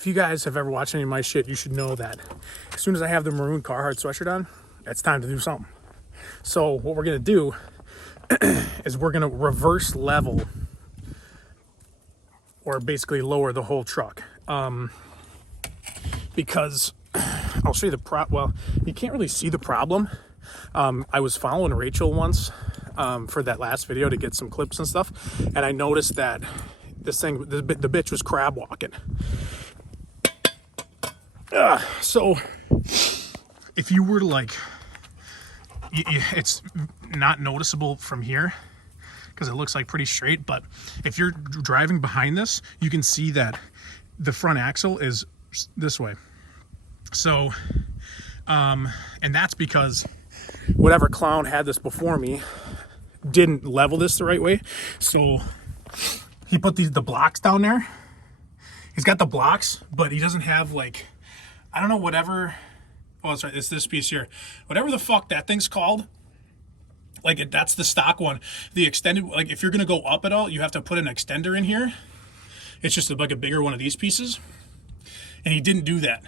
if you guys have ever watched any of my shit, you should know that as soon as I have the maroon Carhartt sweatshirt on, it's time to do something. So what we're gonna do is we're gonna reverse level, or basically lower the whole truck, because I'll show you the well, you can't really see the problem. I was following Rachel once for that last video to get some clips and stuff, and I noticed that this thing, the bitch was crab walking. So if you were to like, it's not noticeable from here because it looks like pretty straight, but if you're driving behind this, you can see that the front axle is this way. So and that's because whatever clown had this before me didn't level this the right way. So he put the blocks down there. He's got the blocks, but he doesn't have, like, I don't know, whatever. Oh, that's right. It's this piece here. Whatever the fuck that thing's called. Like, that's the stock one. The extended, like, if you're going to go up at all, you have to put an extender in here. It's just like a bigger one of these pieces. And he didn't do that.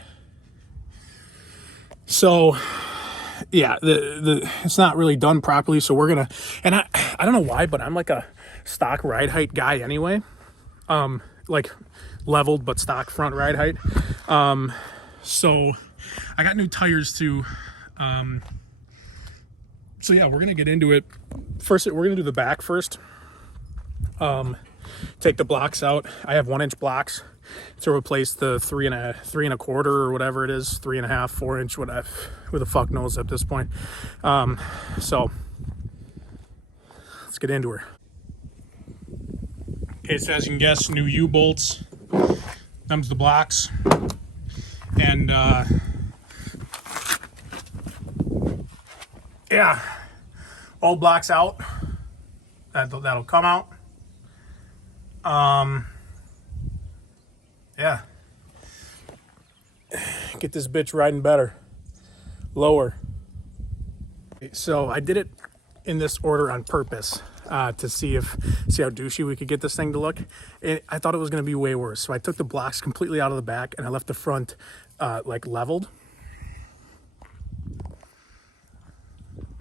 So, yeah, it's not really done properly. So we're going to, and I don't know why, but I'm like a stock ride height guy anyway. Like leveled, but stock front ride height. So I got new tires too. So yeah, we're gonna get into it. First, we're gonna do the back first. Take the blocks out. I have 1-inch blocks to replace the 3 1/4 or whatever it is, 3 1/2, 4-inch, whatever. Who the fuck knows at this point? So let's get into her. Okay, so as you can guess, new U-bolts. Them's the blocks. And yeah, old blocks out. That'll come out. Yeah. Get this bitch riding better. Lower. So I did it in this order on purpose. To see how douchey we could get this thing to look. And I thought it was going to be way worse. So I took the blocks completely out of the back and I left the front like leveled.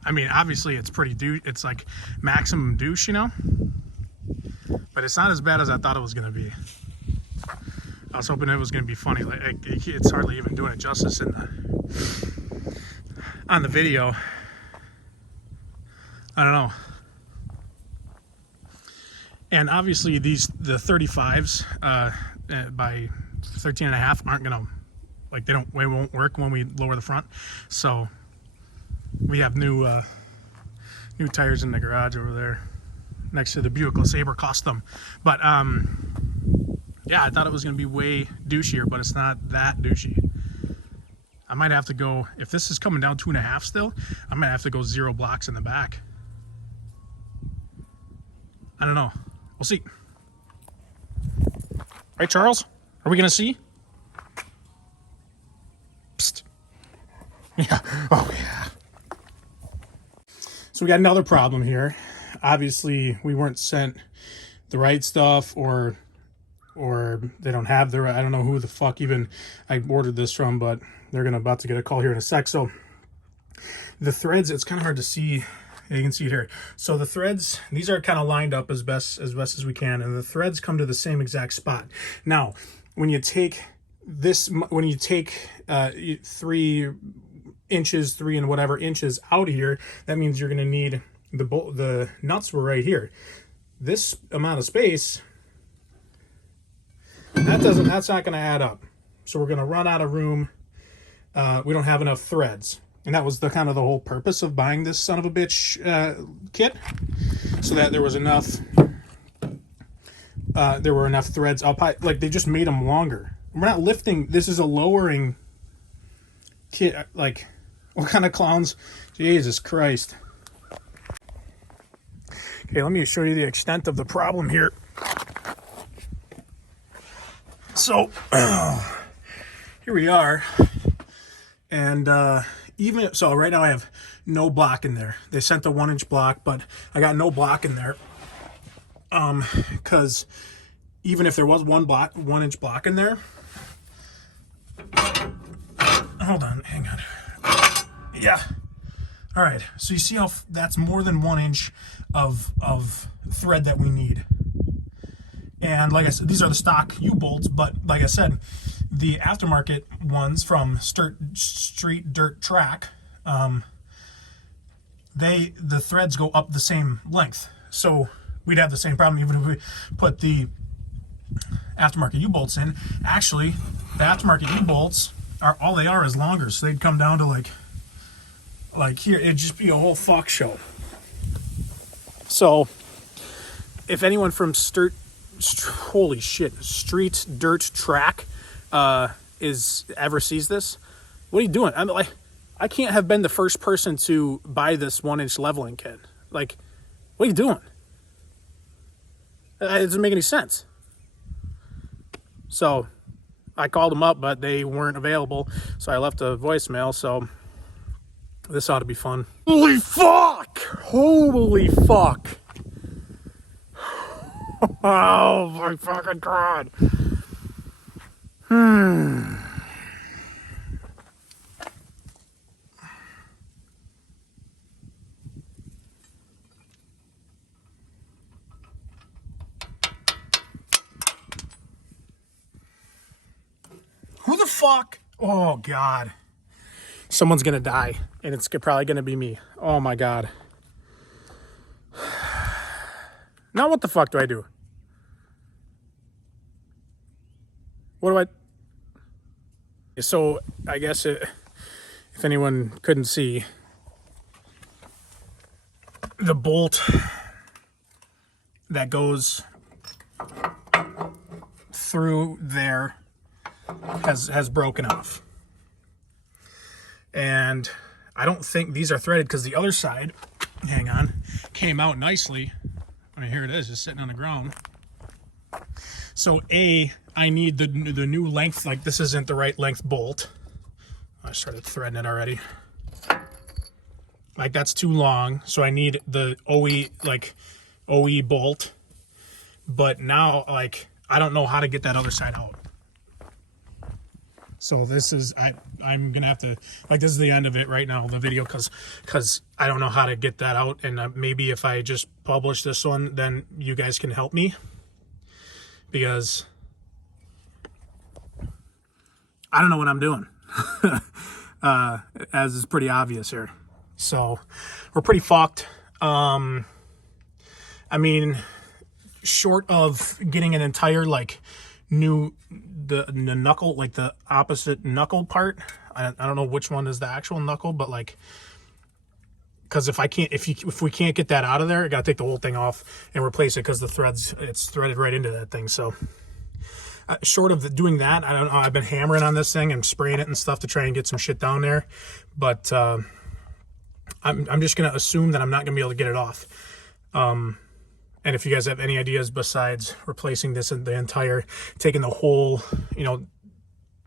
I mean, obviously it's pretty it's like maximum douche, you know? But it's not as bad as I thought it was going to be. I was hoping it was going to be funny. Like, it's hardly even doing it justice on the video. I don't know. And obviously the 35s by 13.5 aren't gonna, like, they won't work when we lower the front. So we have new tires in the garage over there next to the Buick LeSabre Custom. But yeah, I thought it was gonna be way douchier, but it's not that douchey. I might have to go, if this is coming down 2.5 still, I might have to go 0 blocks in the back. I don't know. We'll see. Right, Charles? Are we going to see? Psst. Yeah. Oh, yeah. So we got another problem here. Obviously, we weren't sent the right stuff, or they don't have the right, I don't know who the fuck even I ordered this from, but they're about to get a call here in a sec. So the threads, it's kind of hard to see. You can see it here. So the threads, these are kind of lined up as best as we can, and the threads come to the same exact spot. Now, when you take this, 3 inches, 3 and whatever inches out of here, that means you're going to need the nuts were right here. This amount of space, that's not going to add up. So we're going to run out of room. We don't have enough threads. And that was the kind of the whole purpose of buying this son of a bitch kit, so that there was enough. There were enough threads up high. Like, they just made them longer. We're not lifting. This is a lowering kit. Like, what kind of clowns? Jesus Christ. Okay, let me show you the extent of the problem here. So here we are, and even so, right now I have no block in there. They sent the 1-inch block, but I got no block in there. Because even if there was 1-inch block in there, Hold on, hang on. Yeah. All right, so you see how that's more than 1 inch of thread that we need. And like I said, these are the stock U-bolts, but like I said, the aftermarket ones from Street Dirt Track, the threads go up the same length. So we'd have the same problem even if we put the aftermarket U-bolts in. Actually, the aftermarket U-bolts are all they are is longer, so they'd come down to like here. It'd just be a whole fuck show. So if anyone from holy shit, Street Dirt Track ever sees this, what are you doing? I'm like, I can't have been the first person to buy this 1 inch leveling kit. Like, what are you doing? It doesn't make any sense. So I called them up, but they weren't available, so I left a voicemail. So this ought to be fun. Holy fuck! Holy fuck! Oh my fucking god! Who the fuck? Oh god. Someone's gonna die, and it's probably gonna be me. Oh my god. Now what the fuck do I do? What do I... So, I guess if anyone couldn't see, the bolt that goes through there has broken off. And I don't think these are threaded because the other side, hang on, came out nicely. I mean, here it is, just sitting on the ground. So I need the new length. Like, this isn't the right length bolt. I started threading it already. Like, that's too long. So I need the OE bolt. But now, like, I don't know how to get that other side out. So this is, I'm gonna have to, like, this is the end of it right now, the video, because I don't know how to get that out. And maybe if I just publish this one, then you guys can help me, because I don't know what I'm doing. As is pretty obvious here. So we're pretty fucked. I mean, short of getting an entire, like, new the knuckle, like the opposite knuckle part, I don't know which one is the actual knuckle, but like, because if we can't get that out of there, I gotta take the whole thing off and replace it, because it's threaded right into that thing. So short of doing that, I don't know, I've been hammering on this thing and spraying it and stuff to try and get some shit down there, but I'm just gonna assume that I'm not gonna be able to get it off. And if you guys have any ideas besides replacing this and the entire, taking the whole,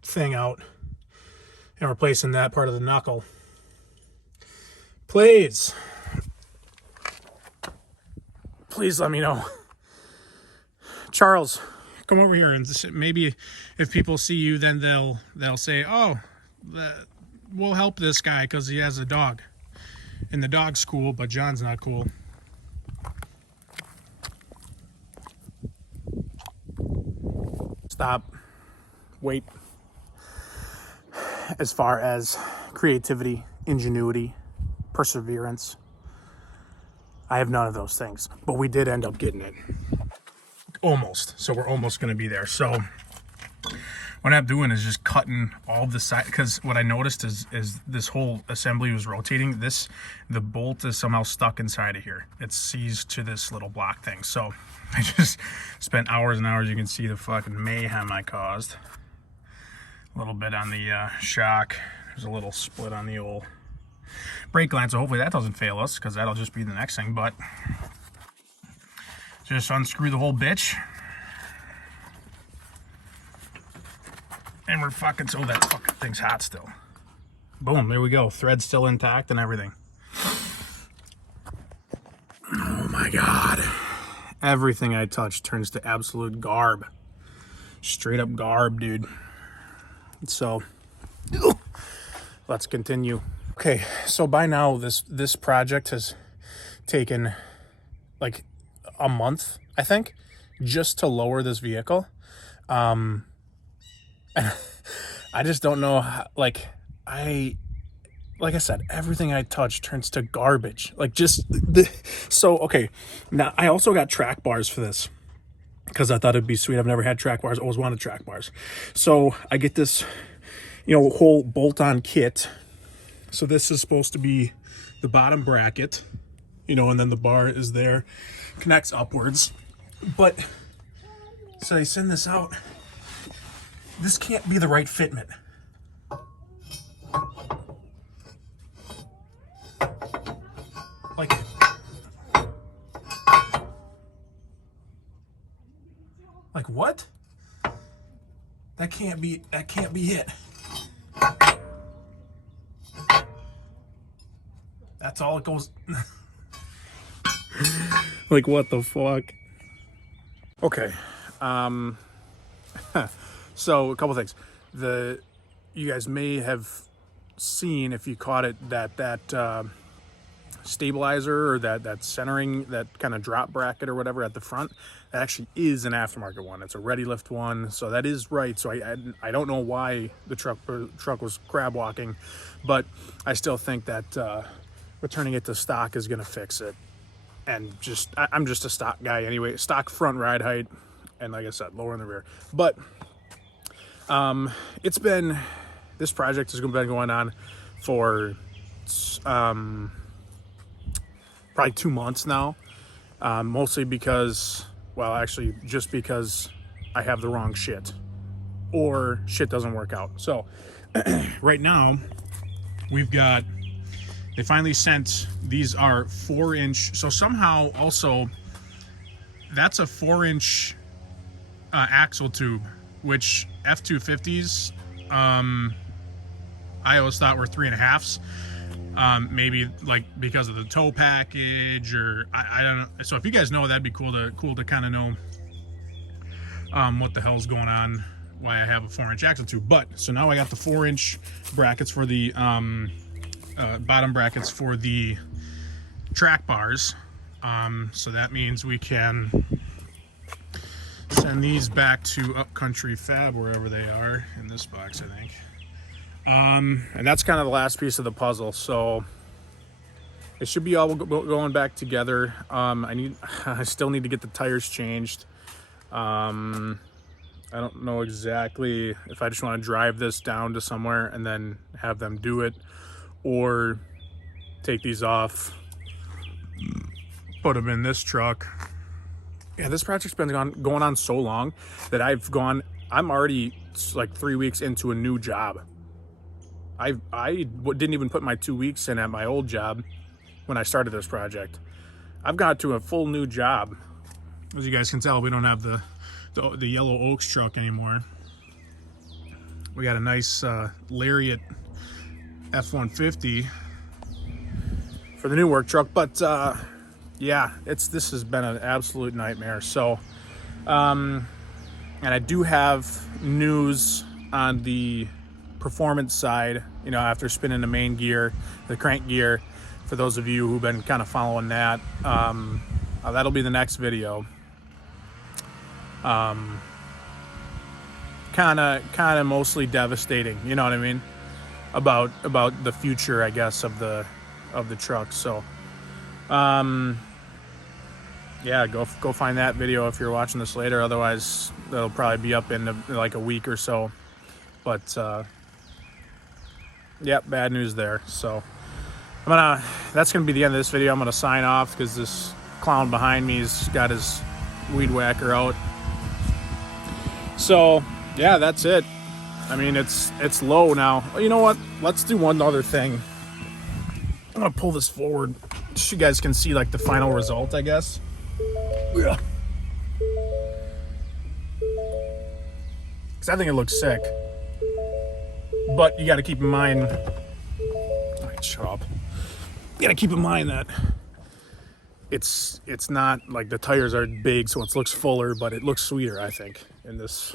thing out and replacing that part of the knuckle, please let me know. Charles, come over here, and maybe if people see you, then they'll say, oh, we'll help this guy because he has a dog, and the dog's cool, but John's not cool. Stop. Wait. As far as creativity, ingenuity, perseverance, I have none of those things, but we did end up getting it. Almost. So we're almost going to be there. So what I'm doing is just cutting all the side, because what I noticed is this whole assembly was rotating. The bolt is somehow stuck inside of here. It's seized to this little block thing. So I just spent hours and hours. You can see the fucking mayhem I caused. A little bit on the shock. There's a little split on the old brake line. So hopefully that doesn't fail us, because that'll just be the next thing. But just unscrew the whole bitch. And we're fucking, so that fucking thing's hot still. Boom, there we go. Thread's still intact and everything. Oh my God. Everything I touch turns to absolute garb. Straight up garb, dude. So let's continue. Okay, so by now this project has taken like a month, I think, just to lower this vehicle. And I just don't know how, like I said, everything I touch turns to garbage. Like so okay. Now I also got track bars for this because I thought it'd be sweet. I've never had track bars, always wanted track bars. So I get this, whole bolt-on kit. So this is supposed to be the bottom bracket, and then the bar is there, connects upwards. But so I send this out. This can't be the right fitment. Like what? That can't be it. That's all it goes. Like what the fuck? Okay. So a couple things. You guys may have seen, if you caught it, that stabilizer or that centering, that kind of drop bracket or whatever at the front, that actually is an aftermarket one. It's a Ready Lift one, so that is right. So I don't know why the truck was crab walking, but I still think that returning it to stock is gonna fix it. And I'm just a stock guy anyway. Stock front ride height, and like I said, lower in the rear. But this project has been going on for probably 2 months now, mostly because, well, actually just because I have the wrong shit or shit doesn't work out. So right now they finally sent, these are 4-inch. So somehow also that's a 4-inch axle tube, which F250s, I always thought were 3.5s. Maybe like because of the tow package, or I don't know. So if you guys know, that'd be cool to kind of know what the hell's going on, why I have a 4-inch axle tube. But so now I got the 4-inch brackets for the bottom brackets for the track bars. So that means we can send these back to Upcountry Fab, wherever they are in this box, I think. And that's kind of the last piece of the puzzle. So it should be all going back together. I still need to get the tires changed. I don't know exactly if I just want to drive this down to somewhere and then have them do it, or take these off, put them in this truck. Yeah, this project's been going on so long that I'm already like 3 weeks into a new job. I didn't even put my 2 weeks in at my old job when I started this project. I've got to a full new job. As you guys can tell, we don't have the yellow Oaks truck anymore. We got a nice Lariat F-150 for the new work truck. But yeah, this has been an absolute nightmare. So, and I do have news on the performance side, after spinning the main gear, the crank gear, for those of you who've been kind of following that. That'll be the next video. Kind of mostly devastating, you know what I mean, about the future, I guess, of the truck. So yeah, go find that video if you're watching this later. Otherwise, that'll probably be up in like a week or so. But yep, bad news there. So that's gonna be the end of this video. I'm gonna sign off because this clown behind me has got his weed whacker out. So yeah, that's it. I mean, it's low now. You know what? Let's do one other thing. I'm gonna pull this forward so you guys can see like the final result, I guess. Yeah. Because I think it looks sick. But you got to keep in mind. All right, shut up. You got to keep in mind that it's not like the tires are big, so it looks fuller, but it looks sweeter, I think, in this.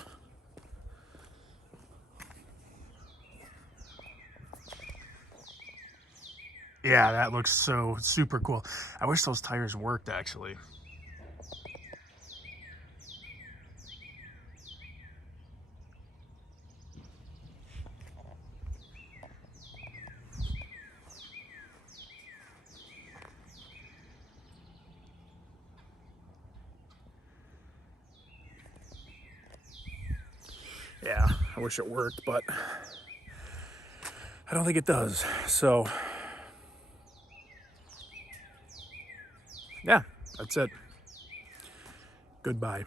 Yeah, that looks so super cool. I wish those tires worked actually. Yeah, I wish it worked, but I don't think it does. So yeah, that's it. Goodbye.